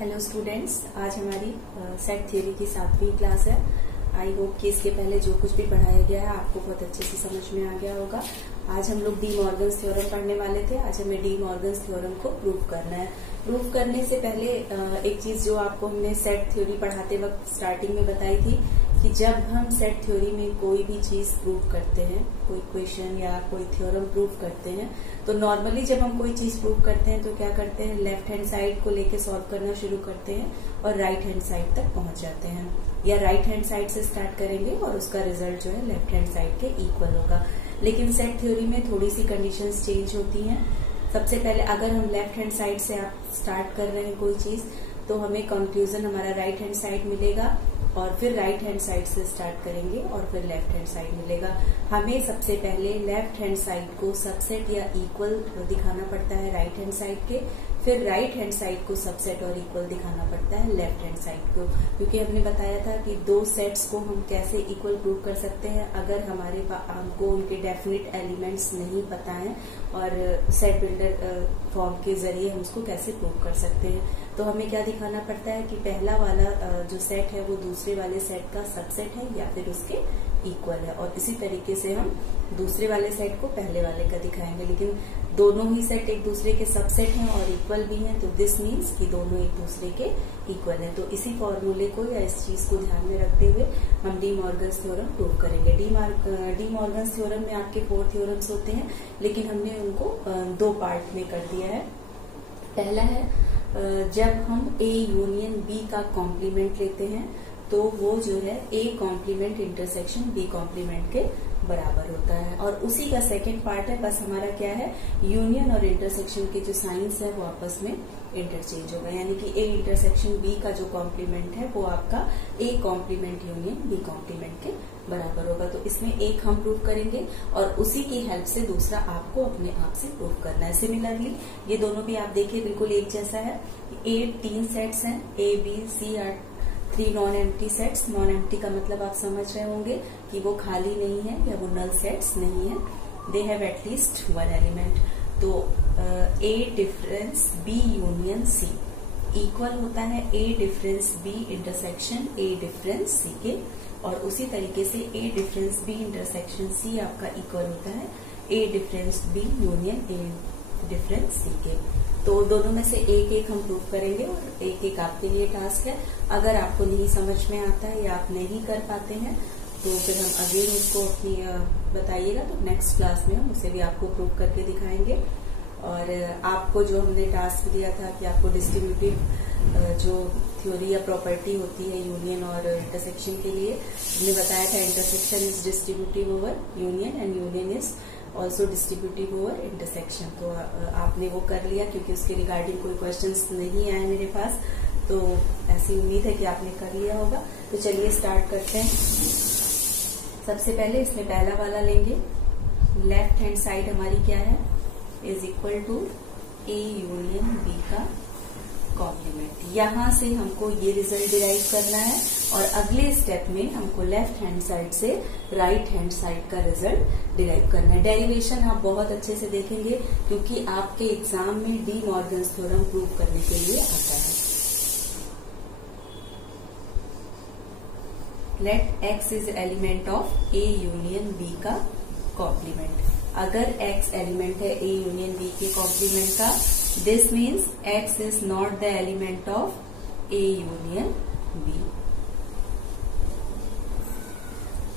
Hello students, आज हमारी set theory की 7वीं क्लास है। आई होप कि इसके पहले जो कुछ भी पढ़ाया गया है आपको बहुत अच्छे से समझ में आ गया होगा। आज हम लोग डी मॉर्गन्स थ्योरम पढ़ने वाले थे। आज हमें डी मॉर्गन्स थ्योरम को प्रूव करना है। प्रूव करने से पहले एक चीज जो आपको हमने सेट थ्योरी पढ़ाते वक्त स्टार्टिंग में बताई थी कि जब हम सेट थ्योरी में कोई भी चीज प्रूव करते हैं, कोई क्वेश्चन या कोई थ्योरम प्रूव करते हैं, तो नॉर्मली जब हम कोई चीज प्रूव करते हैं तो क्या करते हैं, लेफ्ट हैंड साइड को लेके सॉल्व करना शुरू करते हैं और राइट हैंड साइड तक पहुंच जाते हैं, या राइट हैंड साइड से स्टार्ट करेंगे और उसका रिजल्ट जो है लेफ्ट हैंड साइड के इक्वल होगा। लेकिन सेट थ्योरी में थोड़ी सी कंडीशंस चेंज होती हैं। सबसे पहले अगर हम लेफ्ट हैंड साइड से आप स्टार्ट कर रहे हैं कोई चीज, तो हमें कंक्लूजन हमारा राइट हैंड साइड मिलेगा, और फिर राइट हैंड साइड से स्टार्ट करेंगे और फिर लेफ्ट हैंड साइड मिलेगा। हमें सबसे पहले लेफ्ट हैंड साइड को सबसेट या इक्वल दिखाना पड़ता है राइट हैंड साइड के, फिर राइट हैंड साइड को सबसेट और इक्वल दिखाना पड़ता है लेफ्ट हैंड साइड को। क्योंकि हमने बताया था कि दो सेट्स को हम कैसे इक्वल प्रूव कर सकते हैं अगर हमको उनके डेफिनेट एलिमेंट्स नहीं पता है, और सेट बिल्डर फॉर्म के जरिए हम उसको कैसे प्रूव कर सकते हैं। तो हमें क्या दिखाना पड़ता है कि पहला वाला जो सेट है वो दूसरे वाले सेट का सबसेट है या फिर उसके इक्वल है, और इसी तरीके से हम दूसरे वाले सेट को पहले वाले का दिखाएंगे। लेकिन दोनों ही सेट एक दूसरे के सबसेट हैं और इक्वल भी हैं, तो दिस मीन्स कि दोनों एक दूसरे के इक्वल हैं। तो इसी फॉर्मूले को या इस चीज को ध्यान में रखते हुए हम डी मॉर्गन्स थ्योरम प्रूव करेंगे। डी मॉर्गन्स थ्योरम में आपके 4 थ्योरम्स होते हैं, लेकिन हमने उनको 2 पार्ट में कर दिया है। पहला है जब हम ए यूनियन बी का कॉम्प्लीमेंट लेते हैं तो वो जो है A complement intersection B complement के बराबर होता है, और उसी का सेकंड पार्ट है। बस हमारा क्या है, यूनियन और इंटरसेक्शन के जो साइंस है वो आपस में इंटरचेंज होगा, यानी कि ए इंटरसेक्शन बी का जो कॉम्प्लीमेंट है वो आपका A complement union B complement के बराबर होगा। तो इसमें एक हम प्रूव करेंगे और उसी की हेल्प से दूसरा आपको अपने आप से प्रूव करना है। सिमिलरली ये दोनों भी आप देखिए बिल्कुल एक जैसा है। ए 3 सेट्स हैं, A B C are 3 non empty sets. Non empty का मतलब आप समझ रहे होंगे कि वो खाली नहीं है या वो नल सेट्स नहीं है। They have at least 1 element. तो A difference B union C equal होता है A difference B intersection A difference C के, और उसी तरीके से A difference B intersection C आपका इक्वल होता है A difference B union A difference C के। तो दोनों में से एक एक हम प्रूव करेंगे और एक एक आपके लिए टास्क है। अगर आपको नहीं समझ में आता है या आप नहीं कर पाते हैं तो फिर हम अगेन उसको अपनी बताइएगा, तो नेक्स्ट क्लास में हम उसे भी आपको प्रूव करके दिखाएंगे। और आपको जो हमने टास्क दिया था कि आपको डिस्ट्रीब्यूटिव जो थ्योरी या प्रॉपर्टी होती है यूनियन और इंटरसेक्शन के लिए, हमने बताया था intersection is distributive over union and union is also distributive over intersection. तो आपने वो कर लिया, क्योंकि उसके रिगार्डिंग कोई क्वेश्चंस नहीं आए मेरे पास, तो ऐसी उम्मीद है कि आपने कर लिया होगा। तो चलिए स्टार्ट करते हैं। सबसे पहले इसमें पहला वाला लेंगे। लेफ्ट हैंड साइड हमारी क्या है, is equal to A union B का कॉम्प्लीमेंट। यहां से हमको ये रिजल्ट डिराइव करना है, और अगले स्टेप में हमको लेफ्ट हैंड साइड से राइट हैंड साइड का रिजल्ट डिराइव करना है। डेरिवेशन आप बहुत अच्छे से देखेंगे, क्योंकि आपके एग्जाम में डी मॉर्गन्स थ्योरम प्रूव करने के लिए आता है। Let x is element of A union B का कॉम्प्लीमेंट। अगर x एलिमेंट है a यूनियन b के कॉम्प्लीमेंट का, this means x is not the element of a union b।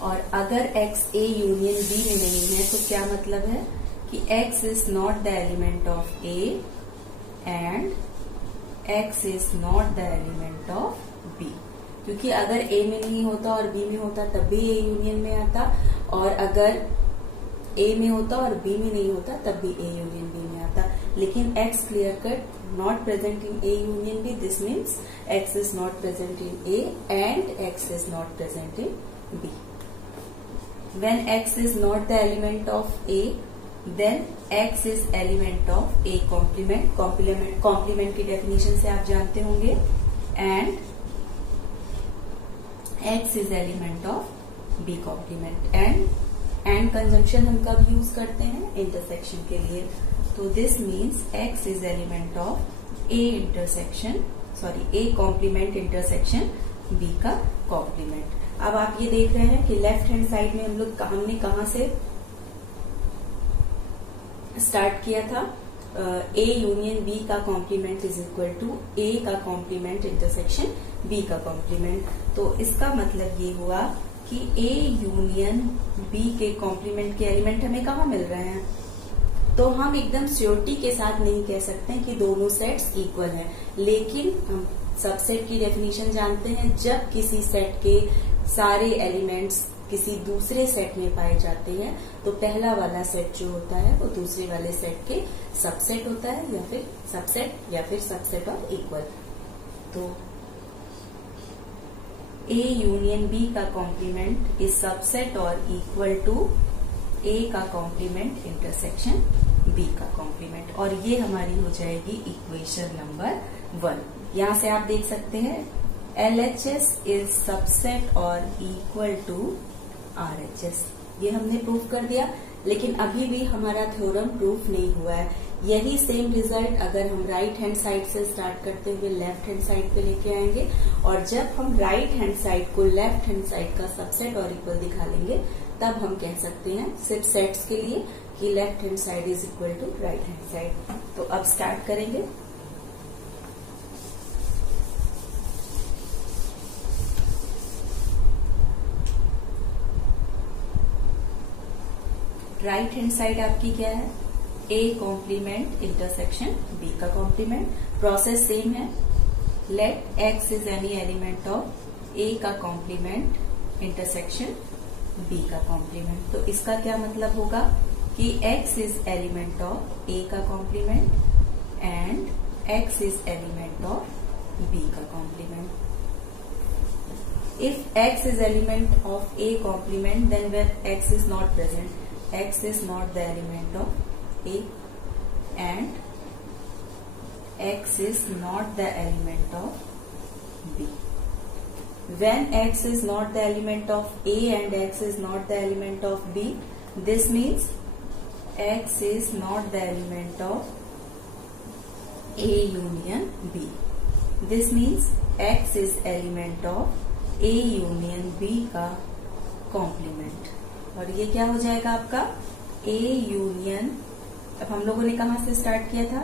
और अगर x a यूनियन b में नहीं है तो क्या मतलब है कि x is not the element of a and x is not the element of b। क्योंकि अगर a में नहीं होता और b में होता तब भी a यूनियन में आता, और अगर A में होता और B में नहीं होता तब भी A यूनियन B में आता। लेकिन X clear cut not present in A union B, this means X is not present in A and X is not present in B। When X is not the element of A, then X is element of A complement। Complement की definition से आप जानते होंगे, and X is element of B complement। And conjunction हम कब use करते हैं, intersection के लिए। तो this means x is element of a intersection A complement intersection B का कॉम्प्लीमेंट। अब आप ये देख रहे हैं कि लेफ्ट हैंड साइड में हमने कहां से स्टार्ट किया था, ए यूनियन बी का कॉम्प्लीमेंट इज इक्वल टू ए का कॉम्प्लीमेंट इंटरसेक्शन बी का कॉम्प्लीमेंट। तो इसका मतलब ये हुआ कि ए यूनियन बी के कॉम्प्लीमेंट के एलिमेंट हमें कहाँ मिल रहे हैं। तो हम एकदम श्योरिटी के साथ नहीं कह सकते कि दोनों सेट्स इक्वल हैं, लेकिन हम सबसेट की डेफिनेशन जानते हैं। जब किसी सेट के सारे एलिमेंट्स किसी दूसरे सेट में पाए जाते हैं तो पहला वाला सेट जो होता है वो दूसरे वाले सेट के सबसेट होता है, या फिर सबसेट ऑफ इक्वल। तो ए यूनियन बी का कॉम्प्लीमेंट इज सबसेट और इक्वल टू ए का कॉम्प्लीमेंट इंटरसेक्शन बी का कॉम्प्लीमेंट, और ये हमारी हो जाएगी इक्वेशन नंबर 1। यहां से आप देख सकते हैं LHS इज सबसेट और इक्वल टू RHS। ये हमने प्रूफ कर दिया, लेकिन अभी भी हमारा थ्योरम प्रूफ नहीं हुआ है। यही सेम रिजल्ट अगर हम राइट हैंड साइड से स्टार्ट करते हुए लेफ्ट हैंड साइड पे लेके आएंगे, और जब हम राइट हैंड साइड को लेफ्ट हैंड साइड का सबसेट और इक्वल दिखा लेंगे, तब हम कह सकते हैं सिर्फ सेट्स के लिए कि left hand side is equal to right hand side. तो अब स्टार्ट करेंगे। राइट हैंड साइड आपकी क्या है, ए कॉम्प्लीमेंट इंटरसेक्शन बी का कॉम्प्लीमेंट। प्रोसेस सेम है, let x is any element of A का कॉम्प्लीमेंट इंटरसेक्शन बी का कॉम्प्लीमेंट। तो इसका क्या मतलब होगा कि x is element of A का complement and x is element of B का complement. If x is element of a complement, then where x is not present, x is not the element of A and x is not the element of B. When x is not the element of A and x is not the element of B, this means x is not the element of A union B. This means x is element of A union B का complement. और ये क्या हो जाएगा आपका A union. अब हम लोगों ने कहां से स्टार्ट किया था,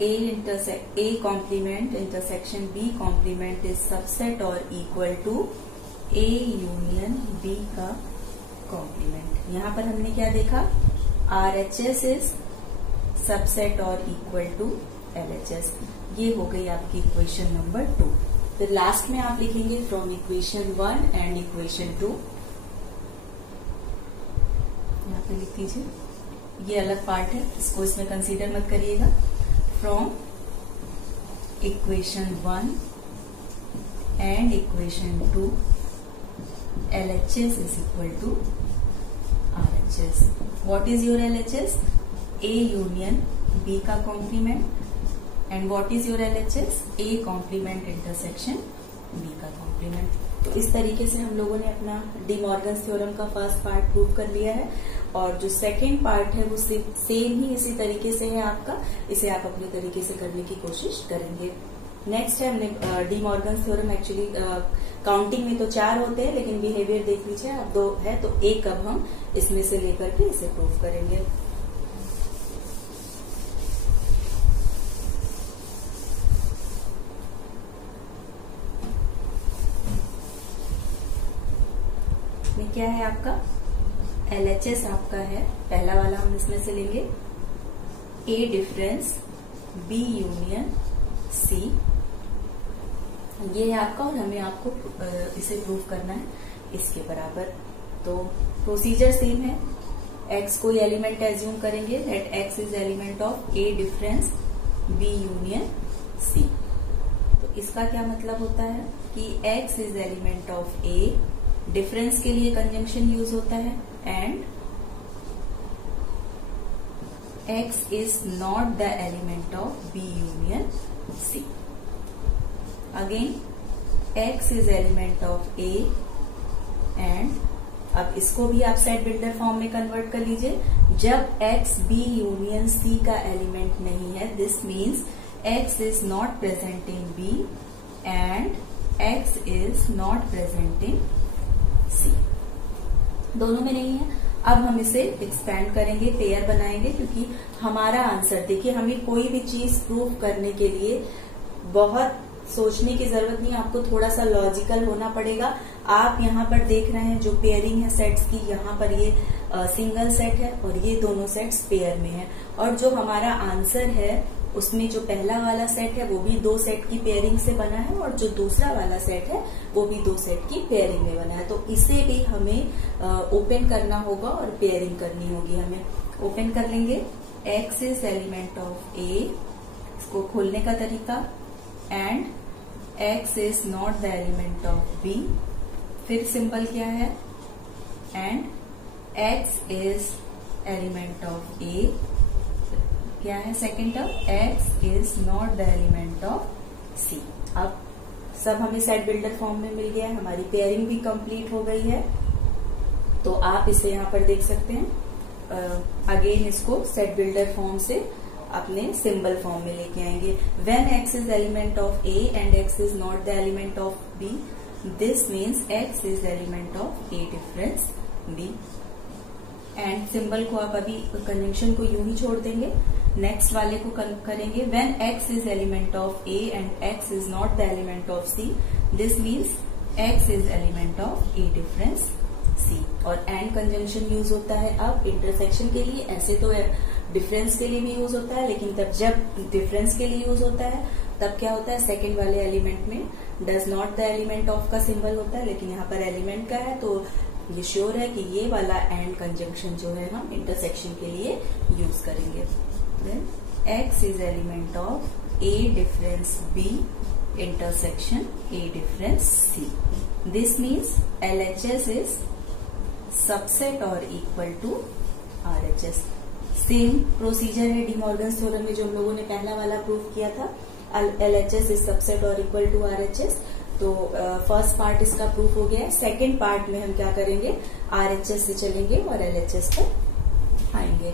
A complement intersection B complement is subset और equal to A union B का कॉम्प्लीमेंट। यहां पर हमने क्या देखा, RHS इज सबसेट और इक्वल टू LHS। ये हो गई आपकी इक्वेशन नंबर 2। फिर लास्ट में आप लिखेंगे फ्रॉम इक्वेशन 1 एंड इक्वेशन 2। यहाँ पे लिख दीजिए, ये अलग पार्ट है, इसको इसमें कंसीडर मत करिएगा। From equation 1 and equation 2 LHS is equal to RHS। What is your LHS? A union B का complement. And what is your LHS? A complement intersection B का कॉम्प्लीमेंट। तो इस तरीके से हम लोगों ने अपना डी मॉर्गन्स थ्योरम का फर्स्ट पार्ट प्रूव कर लिया है, और जो सेकंड पार्ट है वो सेम ही इसी तरीके से है आपका। इसे आप अपने तरीके से करने की कोशिश करेंगे। नेक्स्ट है हमने D Morgan's theorem, actually counting में तो 4 होते हैं, लेकिन बिहेवियर देख लीजिए आप 2 है, तो एक अब हम इसमें से लेकर के इसे प्रूव करेंगे। क्या है आपका LHS आपका है, पहला वाला हम इसमें से लेंगे A difference B union C। ये है आपका, और हमें आपको इसे प्रूव करना है इसके बराबर। तो प्रोसीजर सेम है, x कोई एलिमेंट एज्यूम करेंगे, let x is element of A difference B union C। तो इसका क्या मतलब होता है कि x is element of A, difference के लिए कंजंक्शन यूज होता है, and x is not the element of B union C। Again x is element of A, and अब इसको भी आप सेट बिल्डर फॉर्म में कन्वर्ट कर लीजिए। जब x B यूनियन C का एलिमेंट नहीं है, this means x is not present in B and x is not present in C। दोनों में नहीं है। अब हम इसे एक्सपैंड करेंगे, पेयर बनाएंगे, क्योंकि हमारा आंसर देखिए, हमें कोई भी चीज प्रूव करने के लिए बहुत सोचने की जरूरत नहीं, आपको थोड़ा सा लॉजिकल होना पड़ेगा। आप यहाँ पर देख रहे हैं जो पेयरिंग है सेट्स की, यहाँ पर ये सिंगल सेट है और ये दोनों सेट्स पेयर में है, और जो हमारा आंसर है उसमें जो पहला वाला सेट है वो भी 2 सेट की पेयरिंग से बना है, और जो दूसरा वाला सेट है वो भी 2 सेट की पेयरिंग में बना है। तो इसे भी हमें ओपन करना होगा और पेयरिंग करनी होगी। हमें ओपन कर लेंगे, x is element of A, इसको खोलने का तरीका, and x is not the element of B, फिर सिंबल क्या है, and x is element of A, क्या है second term, x is not the element of C। अब सब हमें सेट बिल्डर फॉर्म में मिल गया है, हमारी पेयरिंग भी कंप्लीट हो गई है। तो आप इसे यहाँ पर देख सकते हैं। अगेन इसको सेट बिल्डर फॉर्म से अपने सिंबल फॉर्म में लेके आएंगे। When x is element of A and x is not the element of B, this means x is element of A difference B। And symbol को आप अभी conjunction को यूं ही छोड़ देंगे, नेक्स्ट वाले को करेंगे। When x is element of A and x is not the element of C, this means x is element of A difference C। और एंड कंजंक्शन यूज होता है अब इंटरसेक्शन के लिए, ऐसे तो डिफरेंस के लिए भी यूज होता है, लेकिन तब जब डिफरेंस के लिए यूज होता है तब क्या होता है, सेकेंड वाले एलिमेंट में does not the element of का सिंबल होता है, लेकिन यहाँ पर एलिमेंट का है, तो ये श्योर है कि ये वाला एंड कंजंक्शन जो है हम इंटरसेक्शन के लिए यूज करेंगे। Then x is element of A difference B intersection A difference C। This means LHS is subset और equal to RHS। Same procedure है डी मॉर्गन्स थ्योरम में जो हम लोगों ने पहला वाला प्रूव किया था, LHS इज सबसेट और इक्वल टू RHS। तो फर्स्ट पार्ट इसका प्रूफ हो गया है। सेकेंड पार्ट में हम क्या करेंगे, RHS से चलेंगे और LHS पर आएंगे।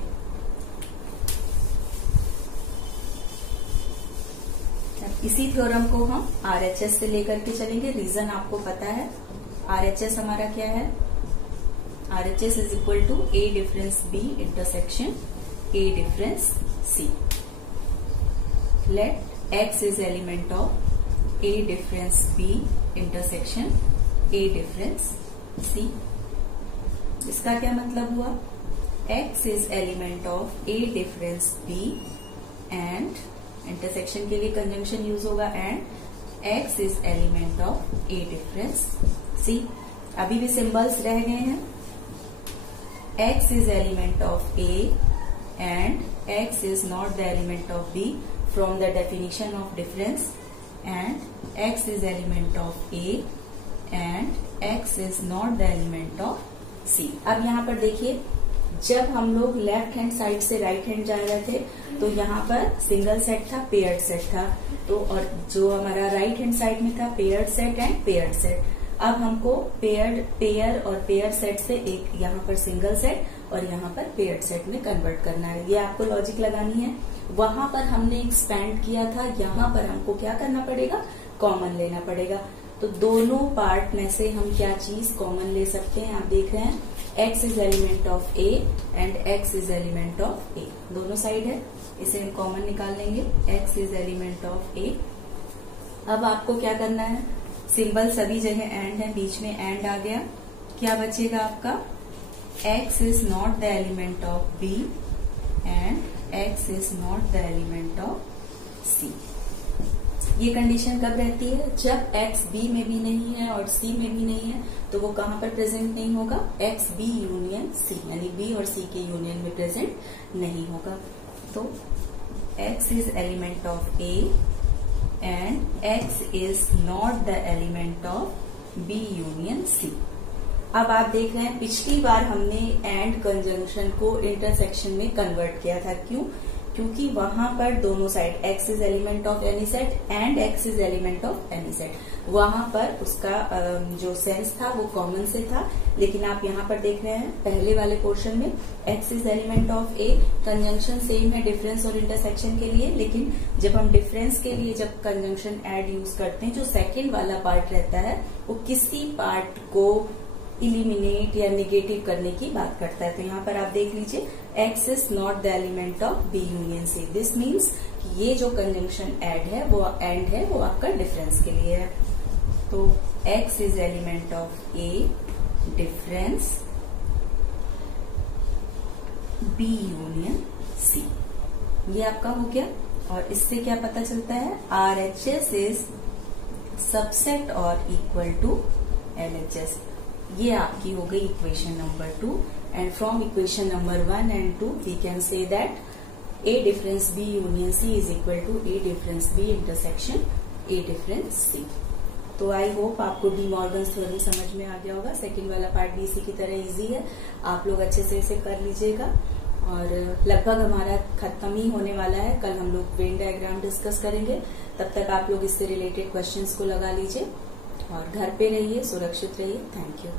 इसी थ्योरम को हम RHS से लेकर के चलेंगे। रीजन आपको पता है, RHS हमारा क्या है, RHS is equal to A difference B intersection A difference C। Let x is element of A difference B intersection A difference C। इसका क्या मतलब हुआ, x is element of A difference B and intersection के लिए conjunction use होगा, and x is element of A difference C। अभी भी symbols रह गए हैं, x is element of A and x is not the element of B from the definition of difference, and x is element of A and x is not the element of C। अब यहाँ पर देखिए, जब हम लोग left hand side से right hand जा रहे थे तो यहाँ पर सिंगल सेट था, पेयर्ड सेट था, तो और जो हमारा राइट हैंड साइड में था paired set and paired set. अब हमको पेयर और पेयर सेट से एक यहाँ पर सिंगल सेट और यहाँ पर पेयर्ड सेट में कन्वर्ट करना है। ये आपको लॉजिक लगानी है। वहां पर हमने एक्सपैंड किया था, यहाँ पर हमको क्या करना पड़ेगा, कॉमन लेना पड़ेगा। तो दोनों पार्ट में से हम क्या चीज कॉमन ले सकते हैं, आप देख रहे हैं x is element of A and x is element of A, दोनों साइड है, इसे हम कॉमन निकाल लेंगे, x is element of A। अब आपको क्या करना है, सिंबल सभी जगह एंड है, बीच में एंड आ गया, क्या बचेगा आपका, x is not the element of B and x is not the element of C। ये कंडीशन कब रहती है, जब x B में भी नहीं है और C में भी नहीं है, तो वो कहां पर प्रेजेंट नहीं होगा, x B यूनियन C, यानी B और C के यूनियन में प्रेजेंट नहीं होगा। तो x is element of A and x is not the element of B union C। अब आप देख रहे हैं पिछली बार हमने एंड कंजंक्शन को इंटरसेक्शन में कन्वर्ट किया था, क्यों, क्योंकि वहां पर दोनों side x is element of any set and x is element of any set, वहां पर उसका जो सेंस था वो कॉमन से था। लेकिन आप यहाँ पर देख रहे हैं पहले वाले पोर्शन में x is element of a, conjunction same है डिफरेंस और इंटरसेक्शन के लिए, लेकिन जब हम डिफरेंस के लिए जब कंजंक्शन एड यूज करते हैं, जो सेकेंड वाला पार्ट रहता है वो किसी पार्ट को इलिमिनेट या निगेटिव करने की बात करता है। तो यहाँ पर आप देख लीजिए x is not the element of B union C। This means ये जो कंजंक्शन एड है वो आपका डिफरेंस के लिए है। तो x is element of A difference B union C, ये आपका हो गया। और इससे क्या पता चलता है, RHS इज सबसेट और इक्वल टू LHS। ये आपकी हो गई equation number 2। And from equation number 1 and 2 we can say that A difference B union C is equal to A difference B intersection A difference C। तो I hope आपको De Morgan's theorem समझ में आ गया होगा। Second वाला part भी इसी की तरह इजी है, आप लोग अच्छे से इसे कर लीजिएगा। और लगभग हमारा खत्म ही होने वाला है, कल हम लोग वेन डायग्राम डिस्कस करेंगे। तब तक आप लोग इससे रिलेटेड क्वेश्चंस को लगा लीजिए और घर पे रहिए, सुरक्षित रहिए। Thank you.